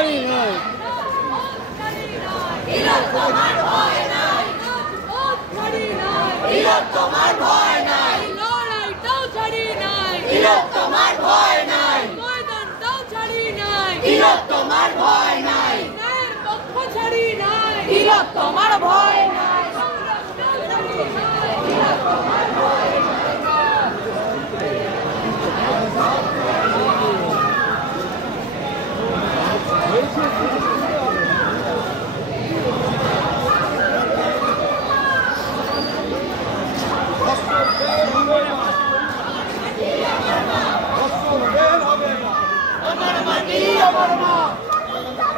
ছাড়ি নাই তোমার ভয় নাই তোমার ভয় নাই লড়াইটাও ছাড়ি নাই তোমার ভয় নাই ময়দানটাও ছাড়ি নাই তোমার ভয় নাই ন্যায়ের পক্ষ ছাড়ি নাই তোমার ভয়